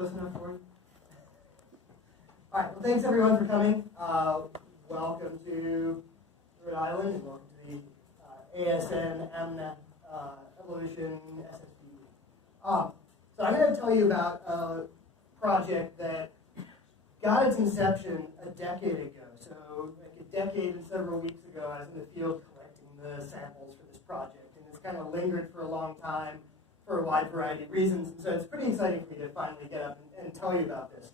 close enough for you? All right, well, thanks everyone for coming. Welcome to Rhode Island and welcome to the ASN, AMNET, Evolution, SSB. So I'm going to tell you about a project that got its inception a decade ago. So like a decade and several weeks ago, I was in the field collecting the samples for this project. And it's kind of lingered for a long time for a wide variety of reasons. And so it's pretty exciting for me to finally get up and tell you about this.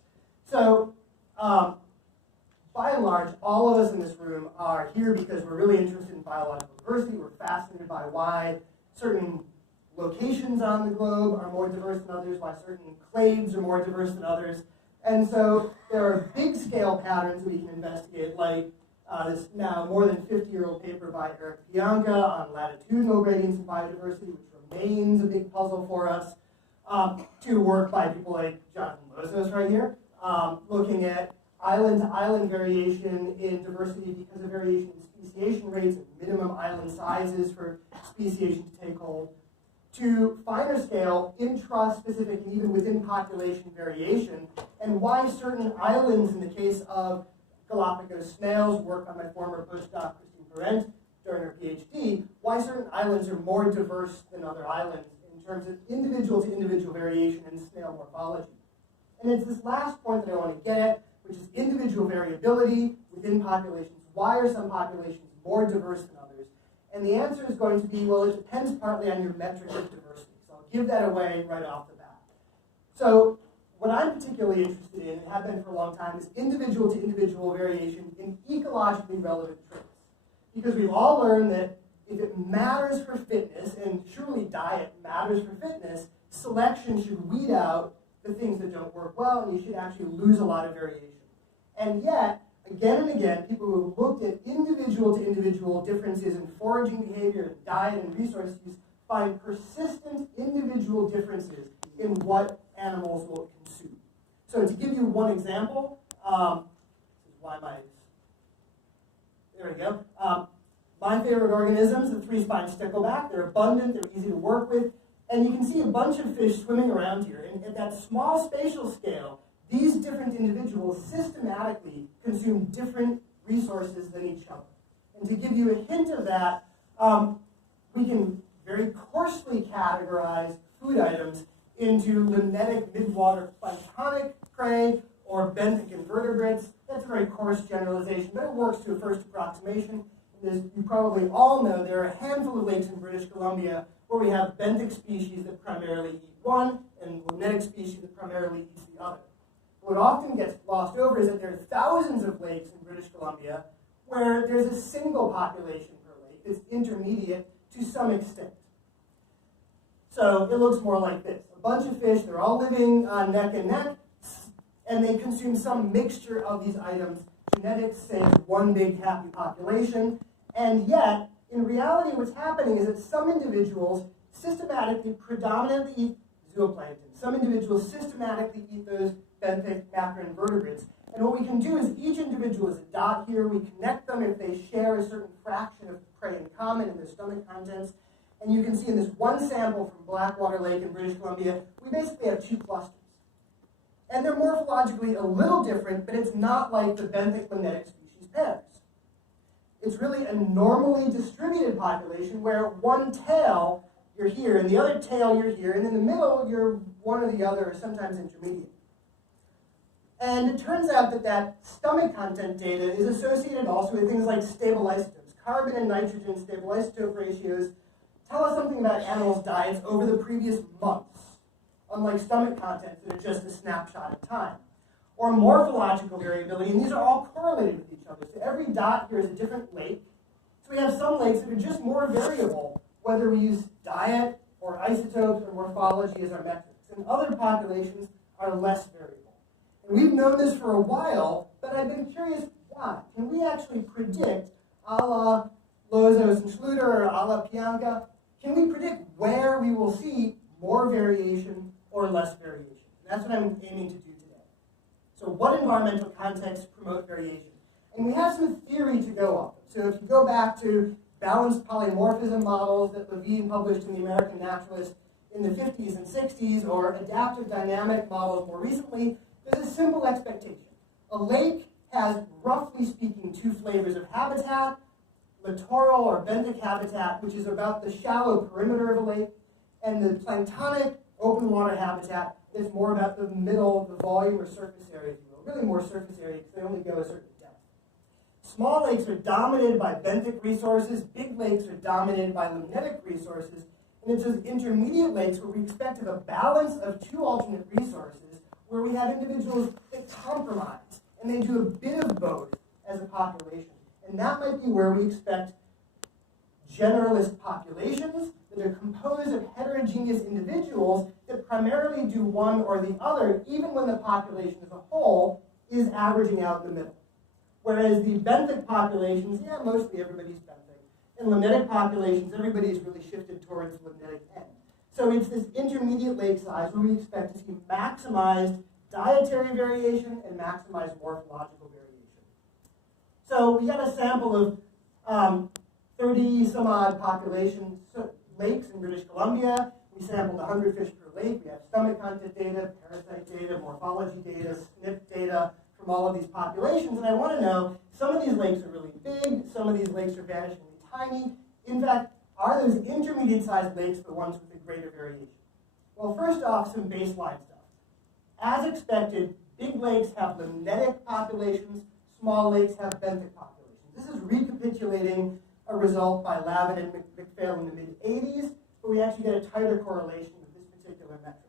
So by and large, all of us in this room are here because we're really interested in biological diversity. We're fascinated by why certain locations on the globe are more diverse than others, why certain clades are more diverse than others. And so there are big-scale patterns we can investigate, like this now more than 50-year-old paper by Eric Pianka on latitudinal gradients in biodiversity, which remains a big puzzle for us, to work by people like Jonathan Lozos right here, looking at island-to-island variation in diversity because of variation in speciation rates and minimum island sizes for speciation to take hold, to finer scale, intra-specific and even within population variation, and why certain islands, in the case of Galapagos snails, work on my former postdoc Christine Parent during her PhD, why certain islands are more diverse than other islands in terms of individual-to-individual variation in snail morphology. And it's this last point that I want to get at, which is individual variability within populations. Why are some populations more diverse than others? And the answer is going to be, well, it depends partly on your metric of diversity. So I'll give that away right off the bat. So what I'm particularly interested in, and have been for a long time, is individual-to-individual variation in ecologically relevant traits. Because we've all learned that if it matters for fitness, and surely diet matters for fitness, selection should weed out the things that don't work well, and you should actually lose a lot of variation. And yet, again and again, people who have looked at individual-to-individual differences in foraging behavior, and diet, and resource use find persistent individual differences in what animals will consume. So to give you one example, this is why there we go. My favorite organisms, the three-spined stickleback. They're abundant, they're easy to work with, and you can see a bunch of fish swimming around here. And at that small spatial scale, these different individuals systematically consume different resources than each other. And to give you a hint of that, we can very coarsely categorize food items into limnetic midwater planktonic prey or benthic invertebrates. That's a very coarse generalization, but it works to a first approximation. And as you probably all know, there are a handful of lakes in British Columbia where we have benthic species that primarily eat one and limnetic species that primarily eats the other. What often gets glossed over is that there are thousands of lakes in British Columbia where there's a single population per lake that's intermediate to some extent. So it looks more like this. A bunch of fish, they're all living neck and neck, and they consume some mixture of these items. Genetics say one big happy population, and yet, in reality, what's happening is that some individuals systematically predominantly eat zooplankton. Some individuals systematically eat those benthic macroinvertebrates. And what we can do is each individual is a dot here. We connect them if they share a certain fraction of prey in common in their stomach contents. And you can see in this one sample from Blackwater Lake in British Columbia, we basically have two clusters. And they're morphologically a little different, but it's not like the benthic limnetic species pairs. It's really a normally distributed population where one tail, you're here, and the other tail, you're here, and in the middle, you're one or the other, or sometimes intermediate. And it turns out that that stomach content data is associated also with things like stable isotopes. Carbon and nitrogen stable isotope ratios tell us something about animals' diets over the previous months, unlike stomach contents that are just a snapshot in time. Or morphological variability, and these are all correlated with each other. So every dot here is a different lake. So we have some lakes that are just more variable, whether we use diet or isotopes or morphology as our metrics. And other populations are less variable. And we've known this for a while, but I've been curious why. Can we actually predict, a la Lozos and Schluter or a la Pianka, can we predict where we will see more variation or less variation? And that's what I'm aiming to do today. So what environmental contexts promote variation? And we have some theory to go off of. So if you go back to balanced polymorphism models that Levine published in the American Naturalist in the 50s and 60s, or adaptive dynamic models more recently, there's a simple expectation. A lake has, roughly speaking, two flavors of habitat: littoral or benthic habitat, which is about the shallow perimeter of a lake, and the planktonic open water habitat that's more about the middle, the volume or surface area, if you will. Really more surface area because they only go a certain depth. Small lakes are dominated by benthic resources, big lakes are dominated by limnetic resources, and it's those intermediate lakes where we expect to have a balance of two alternate resources, where we have individuals that compromise, and they do a bit of both as a population. And that might be where we expect generalist populations that are composed of heterogeneous individuals that primarily do one or the other, even when the population as a whole is averaging out in the middle. Whereas the benthic populations, yeah, mostly everybody's benthic. In limnetic populations, everybody's really shifted towards the limnetic end. So it's this intermediate lake size where we expect to see maximized dietary variation and maximized morphological variation. So we got a sample of 30 some odd population lakes in British Columbia. We sampled 100 fish per lake. We have stomach content data, parasite data, morphology data, SNP data from all of these populations. And I want to know, some of these lakes are really big, some of these lakes are vanishingly tiny. In fact, are those intermediate-sized lakes the ones with the greater variation? Well, first off, some baseline stuff. As expected, big lakes have limnetic populations, small lakes have benthic populations. This is recapitulating a result by Lavin and McPhail in the mid-80s, but we actually get a tighter correlation with this particular metric.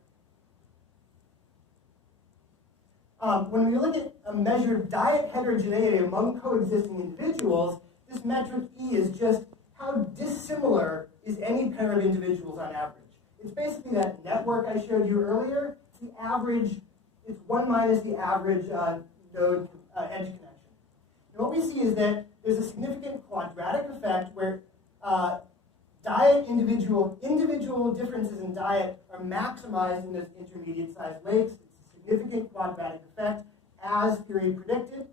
When we look at a measured diet heterogeneity among coexisting individuals, this metric E is just how dissimilar is any pair of individuals on average. It's basically that network I showed you earlier. It's the average, it's 1 minus the average node edge connection. And what we see is that there's a significant quadratic effect where individual differences in diet are maximized in those intermediate-sized lakes. It's a significant quadratic effect, as theory predicted.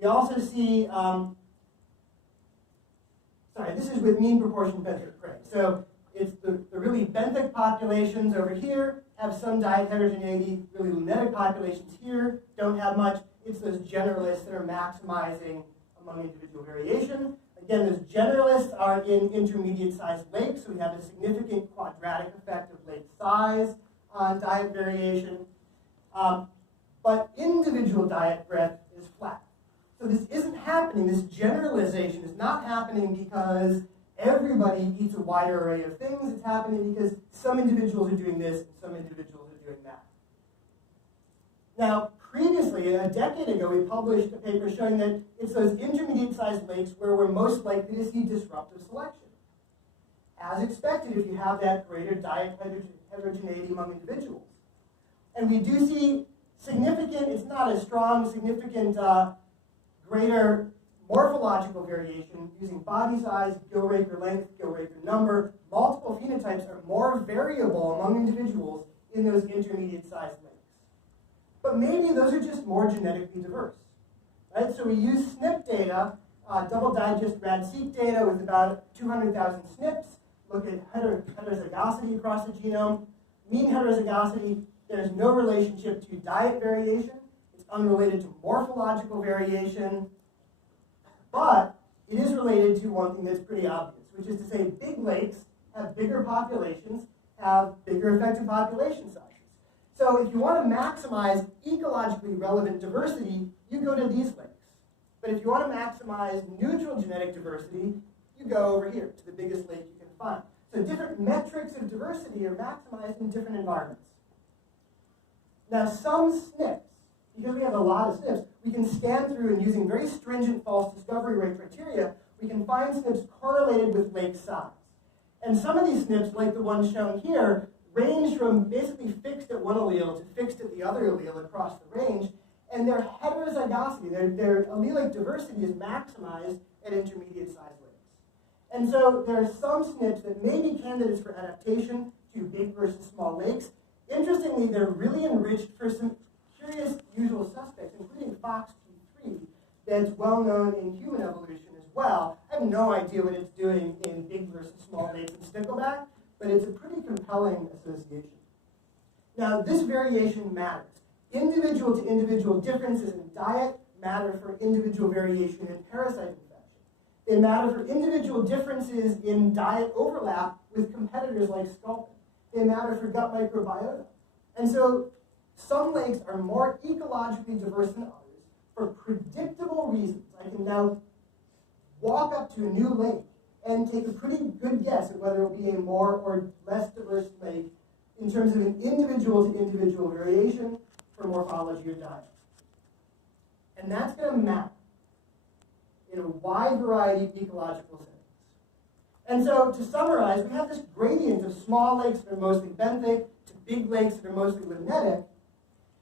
We also see, this is with mean proportion benthic prey. So it's the really benthic populations over here have some diet heterogeneity. Really limnetic populations here don't have much. It's those generalists that are maximizing among individual variation. Again, those generalists are in intermediate-sized lakes, so we have a significant quadratic effect of lake size on diet variation. But individual diet breadth is flat. So this isn't happening, this generalization is not happening because everybody eats a wider array of things. It's happening because some individuals are doing this and some individuals are doing that. Now, previously, a decade ago, we published a paper showing that it's those intermediate-sized lakes where we're most likely to see disruptive selection. As expected, if you have that greater diet heterogeneity among individuals. And we do see significant, it's not as strong, significant greater morphological variation using body size, gill-raker length, gill-raker number. Multiple phenotypes are more variable among individuals in those intermediate-sized lakes. But maybe those are just more genetically diverse. Right? So we use SNP data, double digest rad-seq data with about 200,000 SNPs, look at heterozygosity across the genome. Mean heterozygosity, there's no relationship to diet variation. It's unrelated to morphological variation. But it is related to one thing that's pretty obvious, which is to say big lakes have bigger populations, have bigger effective population sizes. So if you want to maximize ecologically relevant diversity, you go to these lakes. But if you want to maximize neutral genetic diversity, you go over here to the biggest lake you can find. So different metrics of diversity are maximized in different environments. Now some SNPs, because we have a lot of SNPs, we can scan through and using very stringent false discovery rate criteria, we can find SNPs correlated with lake size. And some of these SNPs, like the one shown here, range from basically fixed at one allele to fixed at the other allele across the range, and their heterozygosity, their allelic diversity is maximized at intermediate-sized lakes. And so there are some SNPs that may be candidates for adaptation to big versus small lakes. Interestingly, they're really enriched for some curious usual suspects, including FOXP3, that's well known in human evolution as well. I have no idea what it's doing in big versus small lakes and stickleback, but it's a pretty compelling association. Now, this variation matters. Individual to individual differences in diet matter for individual variation in parasite infection. They matter for individual differences in diet overlap with competitors like sculpin. They matter for gut microbiota. And so some lakes are more ecologically diverse than others for predictable reasons. I can now walk up to a new lake and take a pretty good guess at whether it will be a more or less diverse lake in terms of an individual to individual variation for morphology or diet. And that's going to matter in a wide variety of ecological settings. And so to summarize, we have this gradient of small lakes that are mostly benthic to big lakes that are mostly limnetic.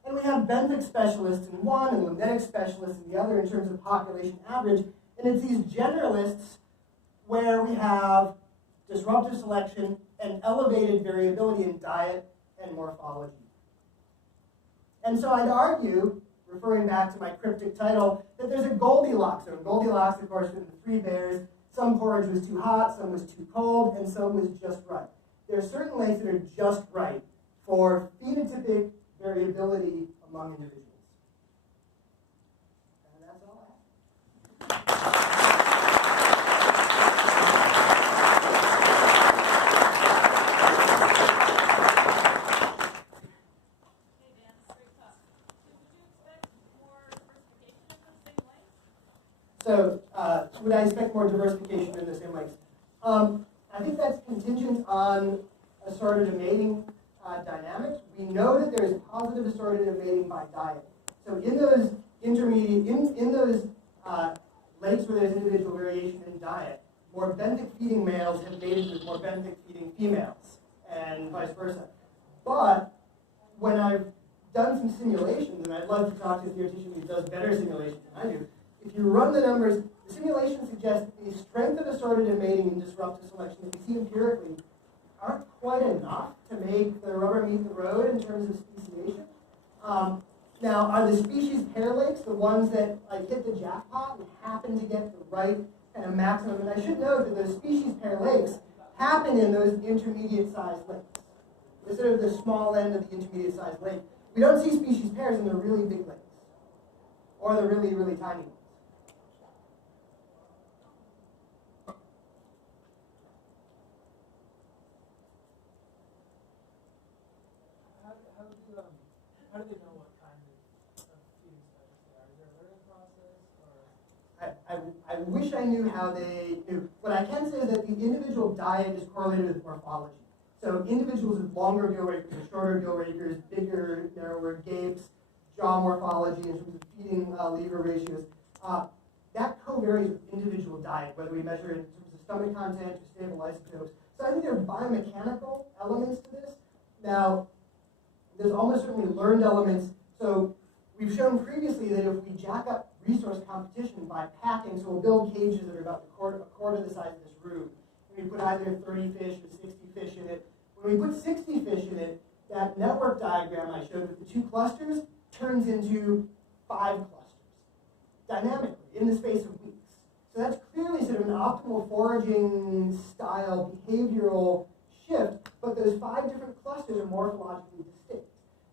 And we have benthic specialists in one and limnetic specialists in the other in terms of population average. And it's these generalists where we have disruptive selection and elevated variability in diet and morphology. And so I'd argue, referring back to my cryptic title, that there's a Goldilocks zone. Goldilocks, of course, with the three bears. Some porridge was too hot, some was too cold, and some was just right. There are certain lakes that are just right for phenotypic variability among individuals. And that's all I have. So, would I expect more diversification in the same lakes? I think that's contingent on assortative mating dynamics. We know that there is positive assortative mating by diet. So in those intermediate, in those lakes where there's individual variation in diet, more benthic feeding males have mated with more benthic feeding females, and vice versa. But when I've done some simulations, and I'd love to talk to a theoretician who does better simulations than I do, if you run the numbers, the simulation suggests that the strength of assortative mating and disruptive selection that we see empirically aren't quite enough to make the rubber meet the road in terms of speciation. Now, are the species pair lakes the ones that like hit the jackpot and happen to get the right kind of maximum? And I should note that those species pair lakes happen in those intermediate-sized lakes. They're sort of the small end of the intermediate-sized lake. We don't see species pairs in the really big lakes or the really, really tiny ones. How do they know what kind of feeding specialist they are? Is there a learning process? Or? I wish I knew how they knew. What I can say is that the individual diet is correlated with morphology. So individuals with longer gill rakers, shorter gill rakers, bigger, narrower gapes, jaw morphology in terms of feeding lever ratios, that co-varies with individual diet, whether we measure it in terms of stomach content or stable isotopes. So I think there are biomechanical elements to this. Now, there's almost certainly learned elements. So we've shown previously that if we jack up resource competition by packing, so we'll build cages that are about a quarter the size of this room, and we put either 30 fish or 60 fish in it. When we put 60 fish in it, that network diagram I showed with the two clusters turns into 5 clusters, dynamically, in the space of weeks. So that's clearly sort of an optimal foraging style behavioral shift, but those 5 different clusters are morphologically distinct.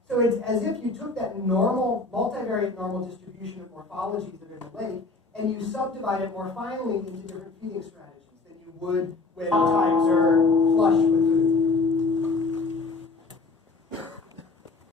So it's as if you took that normal, multivariate normal distribution of morphologies that are in the lake, and you subdivide it more finely into different feeding strategies than you would when times are flush with food.